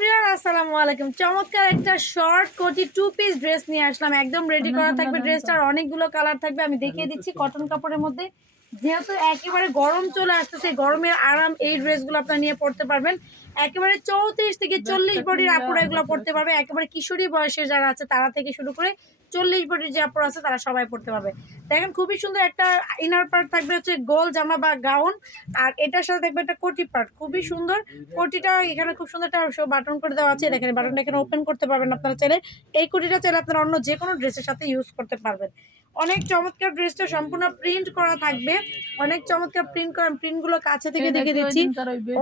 Everyone আসসালামু আলাইকুম। চমৎকার একটা শর্ট কোটি টু পিস ড্রেস নিয়ে আসলাম। একদম রেডি করা থাকবে ড্রেসটার অনেকগুলো কালার থাকবে। আমি দেখিয়ে দিচ্ছি কটন কাপড়ের মধ্যে। যেহেতু একেবারে গরম চলে আসতেছে গরমের আরাম এই ড্রেসগুলো আপনারা নিয়ে পড়তে পারবেন। একেবারে চৌত্রিশ থেকে চল্লিশ বডির আপুরা এগুলো পড়তে পারবে। একেবারে কিশোরী বয়সের যারা আছে, তারা থেকে শুরু করে চল্লিশ বডির যে আপুরা আছে, তারা সবাই পড়তে পারবে। দেখেন খুবই সুন্দর একটা ইনার পার্ট থাকবে হচ্ছে গোল জামা বা গাউন। আর এটার সাথে দেখবে একটা কোটি পার্ট খুবই সুন্দর। কোটিটা এখানে খুব সুন্দর একটা বাটন করে দেওয়া আছে। দেখেন বাটনটা এখানে ওপেন করতে পারবেন আপনারা চাইলে। এই কোটিটা চাইলে আপনারা অন্য যে কোনো ড্রেসের সাথে ইউজ করতে পারবেন। অনেক চমৎকার ড্রেসটা সম্পূর্ণ প্রিন্ট করা থাকবে। অনেক চমৎকার প্রিন্ট করা প্রিন্টগুলো কাছে থেকে দেখে দিচ্ছি।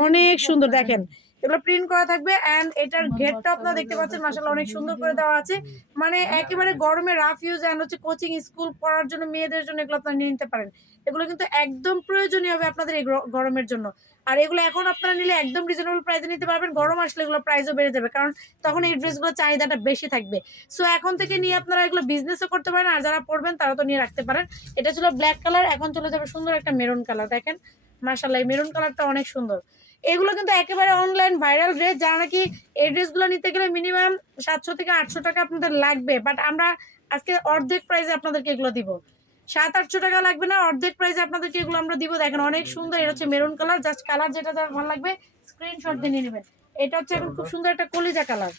অনেক সুন্দর দেখেন। এগুলো প্রিন্ট করা থাকবে অ্যান্ড এটার ঘেরটা আপনারা দেখতে পাচ্ছেন মাসাল্লাহ অনেক সুন্দর করে দেওয়া আছে। মানে একেবারে গরমে রাফ ইউজ অ্যান্ড হচ্ছে কোচিং স্কুল পড়ার জন্য মেয়েদের জন্য এগুলো আপনারা নিয়ে নিতে পারেন। এগুলো কিন্তু একদম প্রয়োজনীয় হবে আপনাদের এই গরমের জন্য। আর এগুলো এখন আপনারা নিলে একদম রিজনেবল প্রাইসে নিতে পারবেন গরম আসলে এগুলো প্রাইসও বেড়ে যাবে কারণ তখন এই ড্রেসগুলোর চাহিদাটা বেশি থাকবে। সো এখন থেকে নিয়ে আপনারা এগুলো বিজনেসও করতে পারেন আর যারা পড়বেন তারা তো নিয়ে রাখতে পারেন। এটা ছিল ব্ল্যাক কালার এখন চলে যাবে সুন্দর একটা মেরুন কালার দেখেন? মার্শাল্লাহ এই মেরুন কালারটা অনেক সুন্দর। এগুলো কিন্তু একেবারে অনলাইন ভাইরাল ড্রেস যারা নাকি এই ড্রেসগুলো নিতে গেলে মিনিমাম সাতশো থেকে আটশো টাকা আপনাদের লাগবে। বাট আমরা আজকে অর্ধেক প্রাইসে আপনাদেরকে এগুলো দিব। সাত, আটশো টাকা লাগবে না, অর্ধেক প্রাইসে আপনাদেরকে এগুলো আমরা দিব। দেখেন অনেক সুন্দর, এটা হচ্ছে মেরুন কালার জাস্ট কালার যেটা যার ভালো লাগবে স্ক্রিনশট দিয়ে নিয়ে নেবেন। এটা হচ্ছে এখন খুব সুন্দর একটা কলিজা কালার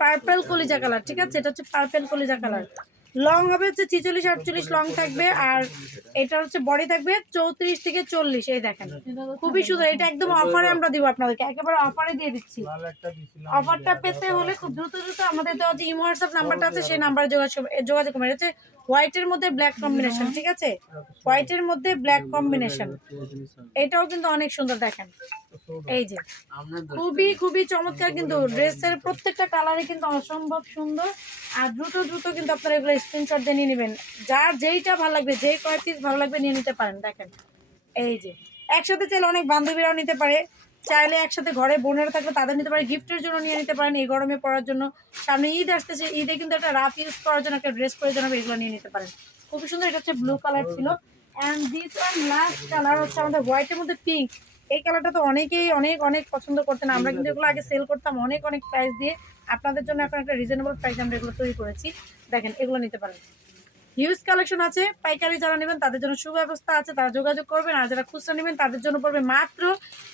পার্পেল কলিজা কালার ঠিক আছে? এটা হচ্ছে পার্পেল কলিজা কালার লং হবে হচ্ছে ছিচল্লিশ, আটচল্লিশ লং থাকবে আর এটা হচ্ছে বডি থাকবে চৌত্রিশ থেকে চল্লিশ, এই দেখেন। খুবই সুন্দর, এটা একদম অফারে আমরা দিব আপনাদেরকে, একেবারে অফারে দিয়ে দিচ্ছি। অফারটা পেতে হলে খুব দ্রুত দ্রুত আমাদের তো হচ্ছে ইমো হোয়াটসঅ্যাপ নাম্বারটা আছে, সেই নাম্বারে যোগাযোগ যোগাযোগ করবেন। হচ্ছে হোয়াইটের মধ্যে ব্ল্যাক কম্বিনেশন ঠিক আছে? হোয়াইটের মধ্যে ব্ল্যাক কম্বিনেশন এটাও কিন্তু অনেক সুন্দর দেখেন। এই যে। খুবই খুবই চমৎকার কিন্তু ড্রেসের প্রত্যেকটা কালারে কিন্তু অসম্ভব সুন্দর। আর দ্রুত দ্রুত কিন্তু আপনারা এগুলো স্ক্রিনশট দিয়ে নিয়ে নেবেন। যার যেইটা ভালো লাগবে যেই কয় পিস ভালো লাগবে নিয়ে নিতে পারেন দেখেন। এই যে। একসাথে চাইলে অনেক বান্ধবীরাও নিতে পারে। চাইলে একসাথে ঘরে বোনেরা থাকলে তাদের নিতে পারে, গিফটের জন্য নিয়ে নিতে পারেন, এই গরমে পড়ার জন্য। সামনে ঈদ আসতেছে, ঈদে কিন্তু একটা রাফ ইউজ করার জন্য, একটা ড্রেস প্রয়োজন হবে এগুলো নিয়ে নিতে পারেন। খুবই সুন্দর, এটা হচ্ছে ব্লু কালার ছিল। And this one last colour হচ্ছে আমাদের হোয়াইটের মধ্যে পিঙ্ক এই কালারটা তো অনেকেই অনেক অনেক পছন্দ করতেন। আমরা কিন্তু এগুলো আগে সেল করতাম অনেক অনেক প্রাইস দিয়ে। আপনাদের জন্য এখন একটা রিজনেবল প্রাইস আমরা এগুলো তৈরি করেছি। দেখেন, এগুলো নিতে পারেন। হিউজ কালেকশন আছে পাইকারি যারা নেবেন তাদের জন্য সুব্যবস্থা আছে তারা যোগাযোগ করবেন আর যারা খুচরা নেবেন তাদের জন্য পড়বে মাত্র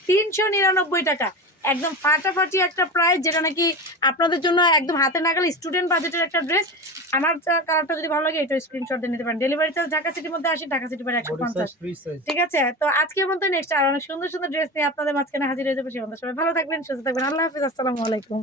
তিনশো নিরানব্বই টাকা। একদম ফাটাফাটি একটা প্রাইস যেটা নাকি আপনাদের জন্য একদম হাতে নাগালে স্টুডেন্ট বাজেটের একটা ড্রেস আমার কালারটা যদি ভালো লাগে এটা স্ক্রিনশট দিয়ে নিতে পারেন। ডেলিভারি চার্জ ঢাকা সিটির মধ্যে আসি ঢাকা সিটি বাড়ি একশো পঞ্চাশ। ঠিক আছে? তো আজকের মতো নেক্সট আর অনেক সুন্দর সুন্দর ড্রেস নিয়ে আপনাদের মাঝখানে হাজির হয়ে যাব। সে সবাই ভালো থাকবেন সুস্থ থাকবেন। আল্লাহ হাফিজ। আসসালামু আলাইকুম।